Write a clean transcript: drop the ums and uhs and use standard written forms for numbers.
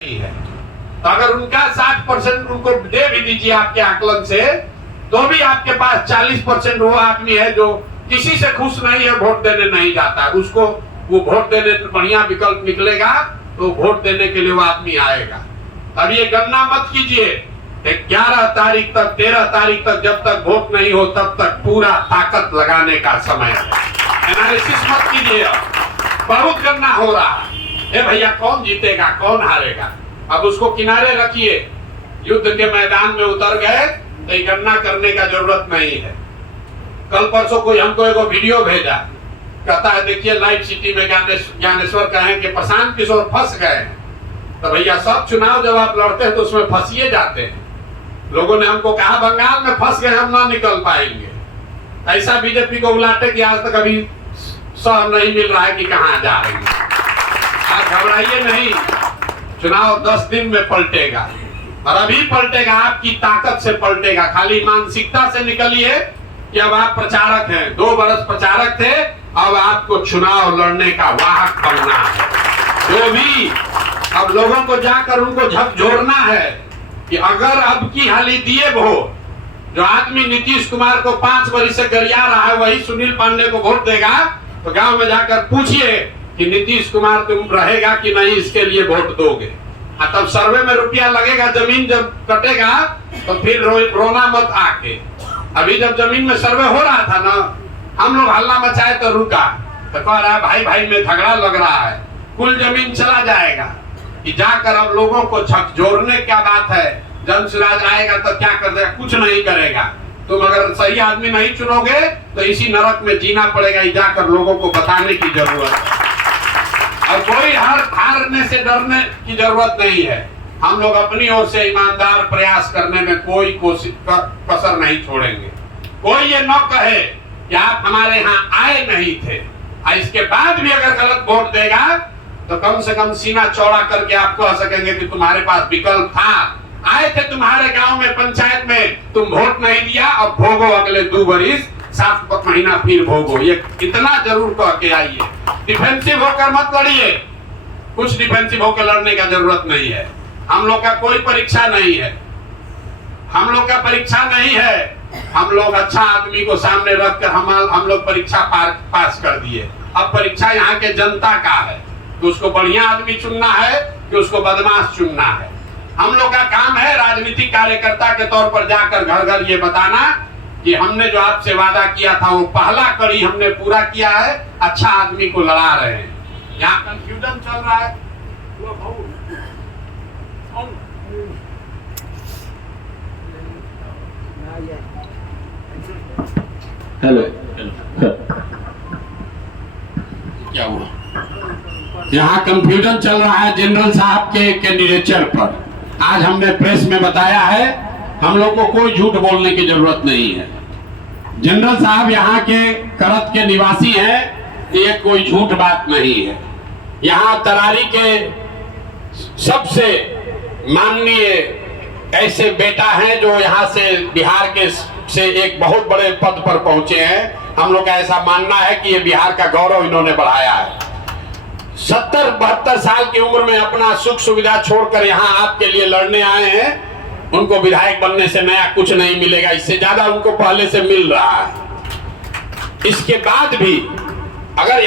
है। तो अगर उनका 60% उनको दे भी दीजिए आपके आकलन से, तो भी आपके पास 40% वो आदमी है जो किसी से खुश नहीं है, वोट देने नहीं जाता है। उसको वो वोट देने बढ़िया विकल्प निकलेगा तो वोट देने के लिए वो आदमी आएगा। अब ये गणना मत कीजिए 11 तारीख तक 13 तारीख तक, जब तक वोट नहीं हो तब तक पूरा ताकत लगाने का समय है। एनालिसिस मत कीजिए। बहुत गणना हो रहा है। ए भैया, कौन जीतेगा कौन हारेगा, अब उसको किनारे रखिए। युद्ध के मैदान में उतर गए तो ये गणना करने का जरूरत नहीं है। कल परसों कोई हमको एक वीडियो भेजा, कहता है देखिए लाइव सिटी में ज्ञानेश्वर कहें कि प्रशांत किशोर फंस गए हैं। तो भैया, सब चुनाव जब आप लड़ते हैं तो उसमें फंसिए जाते हैं। लोगों ने हमको कहा बंगाल में फंस गए, हम ना निकल पाएंगे। ऐसा बीजेपी को उलाटे कि आज तक अभी सह नहीं मिल रहा है कि कहां जा रही है। आप घबराइए नहीं, चुनाव 10 दिन में पलटेगा और अभी पलटेगा, आपकी ताकत से पलटेगा। खाली मानसिकता से निकलिए कि अब आप प्रचारक हैं, 2 बरस प्रचारक थे, अब आपको चुनाव लड़ने का वाहक बनना है। जो भी अब लोगों को जाकर उनको झकझोरना है कि अगर अब की हाली दिए वोट, जो आदमी नीतीश कुमार को 5 वर्ष से गरिया रहा है वही सुनील पांडे को वोट देगा, तो गांव में जाकर पूछिए कि नीतीश कुमार तुम रहेगा कि नहीं, इसके लिए वोट दोगे। तब सर्वे में रुपया लगेगा, जमीन जब कटेगा तो फिर रोना मत आके। अभी जब जमीन में सर्वे हो रहा था ना, हम लोग हल्ला मचाए तो रुका, तो कह रहा है भाई भाई में झगड़ा लग रहा है, कुल जमीन चला जाएगा। कि जाकर अब लोगों को झकझोरने क्या बात है, जनसुराज आएगा तो क्या कर देगा, कुछ नहीं करेगा। तुम अगर सही आदमी नहीं चुनोगे तो इसी नरक में जीना पड़ेगा। जाकर लोगों को बताने की जरूरत है। और कोई हारने से डरने की जरूरत नहीं है। हम लोग अपनी ओर से ईमानदार प्रयास करने में कोई कोशिश कसर नहीं छोड़ेंगे। कोई ये न कहे कि आप हमारे यहाँ आए नहीं थे, और इसके बाद भी अगर गलत वोट देगा तो कम से कम सीना चौड़ा करके आप कह सकेंगे कि तुम्हारे पास विकल्प था। आए थे तुम्हारे गांव में, पंचायत में, तुम वोट नहीं दिया, अब भोगो अगले 2 बरिस 7 महीना फिर भोगो। ये इतना जरूर कह के आइए। डिफेंसिव होकर मत लड़िए, कुछ डिफेंसिव होकर लड़ने का जरूरत नहीं है। हम लोग का कोई परीक्षा नहीं है, हम लोग का परीक्षा नहीं है। हम लोग अच्छा आदमी को सामने रखकर हम लोग परीक्षा पास कर दिए। अब परीक्षा यहाँ के जनता का है कि उसको बढ़िया आदमी चुनना है कि उसको बदमाश चुनना है। हम लोग का काम है राजनीतिक कार्यकर्ता के तौर पर जाकर घर घर ये बताना कि हमने जो आपसे वादा किया था वो पहला कड़ी हमने पूरा किया है, अच्छा आदमी को लड़ा रहे हैं। यहाँ कंफ्यूजन चल रहा है। हेलो, क्या हुआ? यहाँ कंफ्यूजन चल रहा है जनरल साहब के कैंडिडेचर पर। आज हमने प्रेस में बताया है, हम लोग को कोई झूठ बोलने की जरूरत नहीं है। जनरल साहब यहाँ के करत के निवासी हैं, ये कोई झूठ बात नहीं है। यहाँ तरारी के सबसे माननीय ऐसे बेटा हैं जो यहाँ से बिहार के से एक बहुत बड़े पद पर पहुंचे हैं। हम लोग का ऐसा मानना है कि ये बिहार का गौरव इन्होंने बढ़ाया है। 70-72 साल की उम्र में अपना सुख सुविधा छोड़कर यहाँ आपके लिए लड़ने आए हैं। उनको विधायक बनने से नया कुछ नहीं मिलेगा, इससे ज्यादा उनको पहले से मिल रहा है। इसके बाद भी अगर